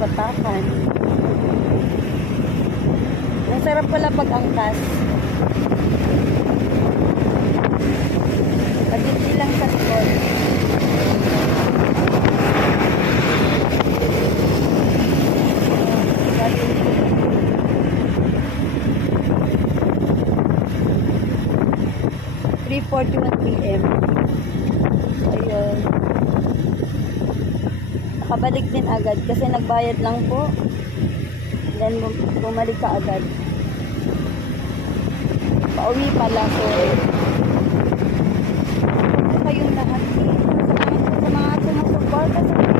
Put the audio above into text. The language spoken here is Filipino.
patakan. Ang sarap pala pag angkas. Pagiti lang sa likod. PM. Ayun. Nakabalik din agad kasi nagbayad lang po. Then bumalik ka agad. Pauwi pala so kayong lahat. Salamat po sa mga sumusuporta sa